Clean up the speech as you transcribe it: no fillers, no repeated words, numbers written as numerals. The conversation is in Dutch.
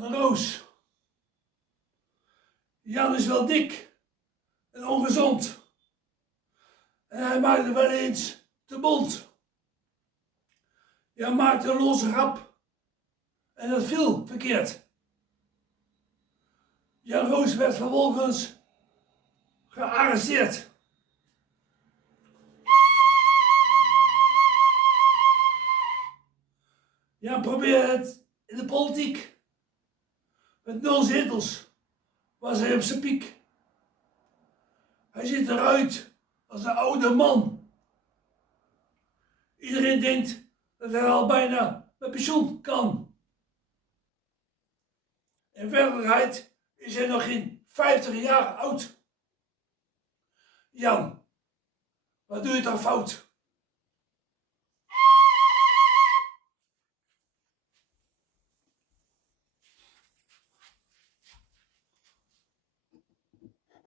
Jan Roos. Jan is wel dik en ongezond. En hij maakte wel eens te bont. Jan maakte een losse grap en dat viel verkeerd. Jan Roos werd vervolgens gearresteerd. Jan probeerde het in de politiek. Met 0 zetels was hij op zijn piek. Hij ziet eruit als een oude man. Iedereen denkt dat hij al bijna met pensioen kan. In werkelijkheid is hij nog geen 50 jaar oud. Jan, wat doe je toch fout?